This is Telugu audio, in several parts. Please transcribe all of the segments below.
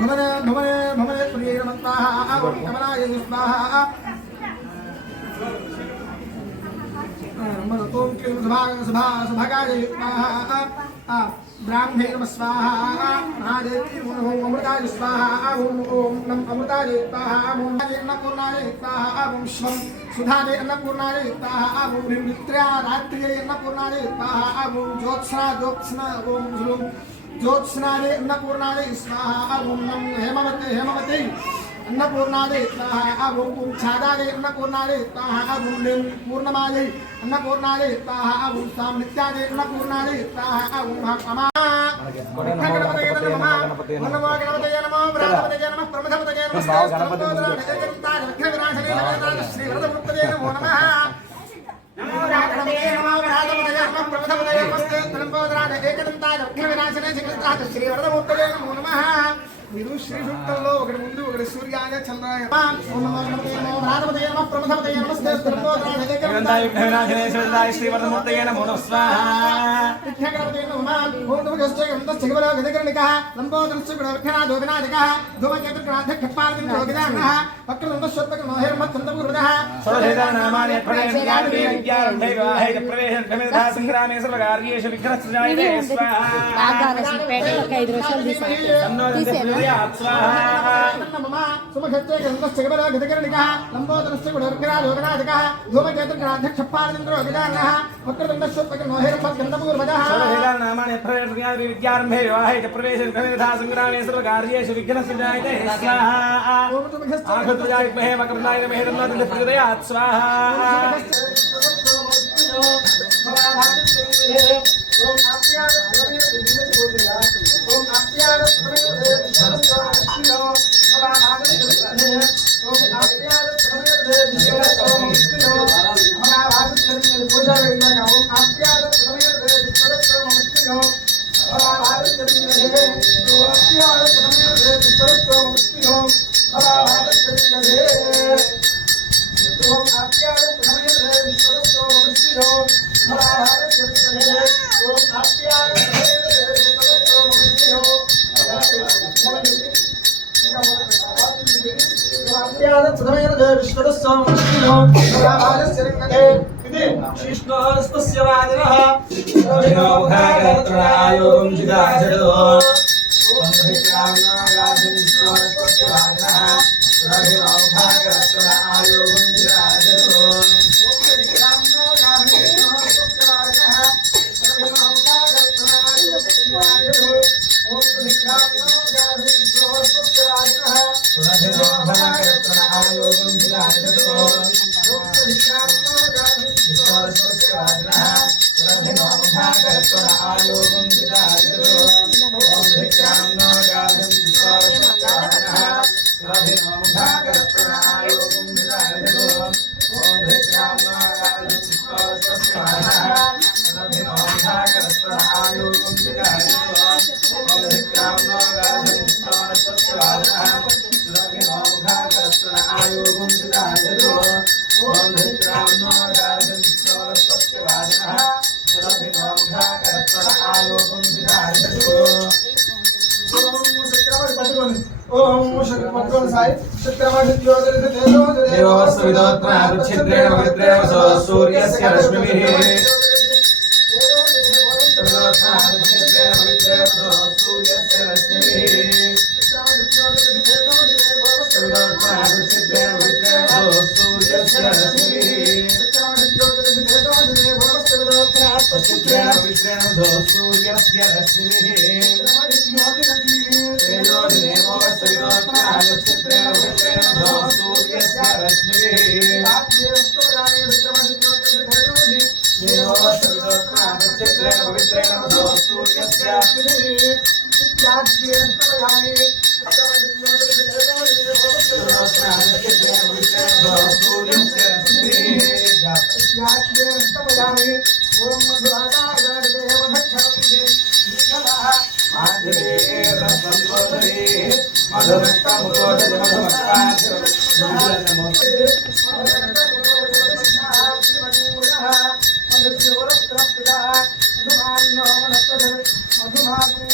भवने भवने भवने प्रियमन्ताः कमलाय स्वाहा ओम क्लीं सुभागाय स्वाहा ब्राह्मे नमः स्वाहा महादेवी ओम अमृताय स्वाहा ओम नम अमृताय स्वाहा ओम अन्नपूर्णाय स्वाहा ओम शिवं सुधाय अन्नपूर्णाय स्वाहा ओम नित्या रात्रिये अन्नपूर्णाय स्वाहा ओम ज्योत्स्ना ओम ज्योत्स्नाय अन्नपूर्णाय स्वाहा ओम नम हेमवते अन्नपूर्णाय स्वाहा ओम छादाय अन्नपूर्णाय स्वाहा ओम पूर्णमाय अन्नपूर्णाय स्वाहा ओम सामनित्याय अन्नपूर्णाय स्वाहा ओम अमा गणपतये नमः नमो गणपतये नमः ब्रह्मपतये नमः प्रमथपतये नमः श्री वरदमूर्तये नमो नमः नमो गणपतये नमः ब्रह्मपतये नमः प्रमथपतये नमः तलंबोदराय एकदंताय विघ्नविनाशने श्री वरदमूर्तये नमो नमः మీరు శ్రీ సూక్తంలో ఒకటి ముందు ఒకటి సూర్యాయ చంద్రాయ ఓం నమో గణపతయే నమో భ్రాతపతయే నమః ప్రమథపతయే నమస్తే త్రిలోచనాయ ఏకదంతాయ విఘ్నవినాశనే శ్రీవరదాయ శ్రీవరదమూర్తయే నమో నమః విఘ్నగణపతయే నమః ఓం నమో గణపతయే శివలో గదగణికః లంబోదరస్య గుణవిఘ్నాదో వినాయకః ధూమకేతుర్గణాధ్యక్షపాలిం రోగిదానః వక్రతుండశ్వత్పక మోహిర్మత్తంతపూర్వదః సర్వదేదానామాని ప్రణయన్యాది విద్యారంభైవాహైత ప్రవేశం గమిధా సంగ్రామే సర్వకార్యేషు విఘ్నస్త్రాయతే స్వాహా ఆగారసి పేటలో 5 నిమిషాలు తీసేయండి सुमक्षत्रे गन्धस्य कमला गदकर्णिकः लम्बोदरस्य गुणविघ्नादोगणाधिकः धूमकेतुर्गणाध्यक्षपालिन्द्रो विदानः वक्रतुण्डश्वत्पकर्णोहिर्मत्कन्दपूर्वजः सर्ववेदानामानि प्रवेशं विद्यारम्भे विवाहे च प्रवेशं गमिधः संग्रामे सर्वकार्येषु विघ्नस्य जायते स्वाहा आघुत्वजाय महे मकरन्दाय महे तन्नाथ प्रचोदयात् स्वाहा ओम आप्याय ओम आप्याय छिद्रेण पवित्रेण सूर्यस्य रश्मिभिः मधुमागो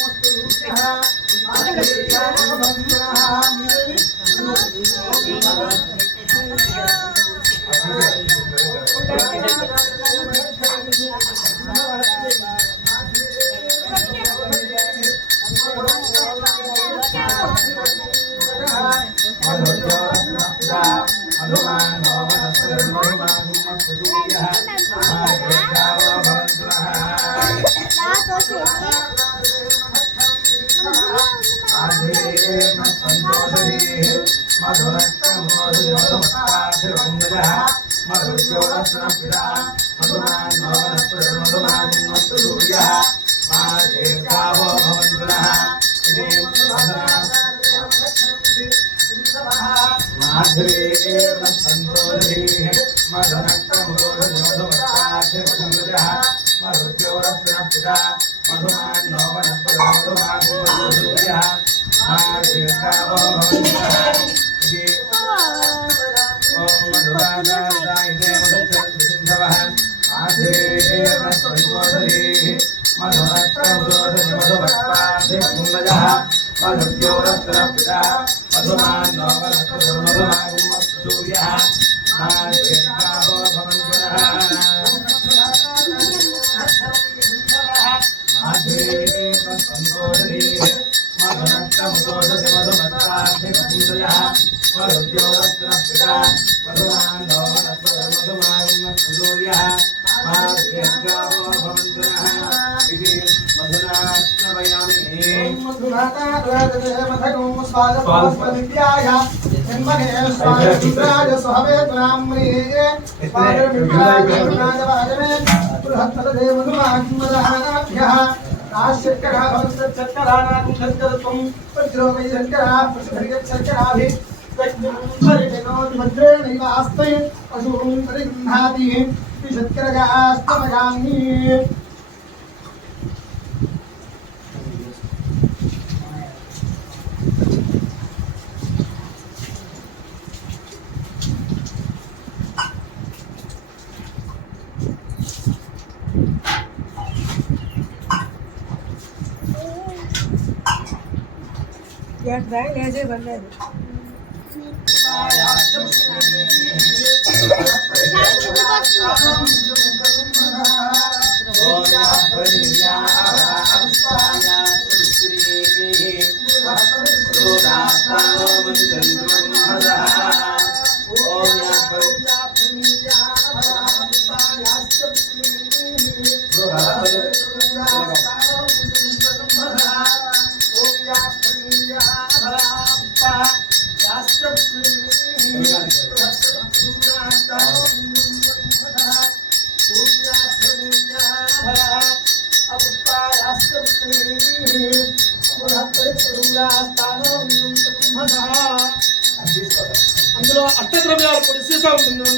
అందులో అష్టద్రవ్యాలు పొడి సీసా ఉంటుంది.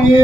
ఇది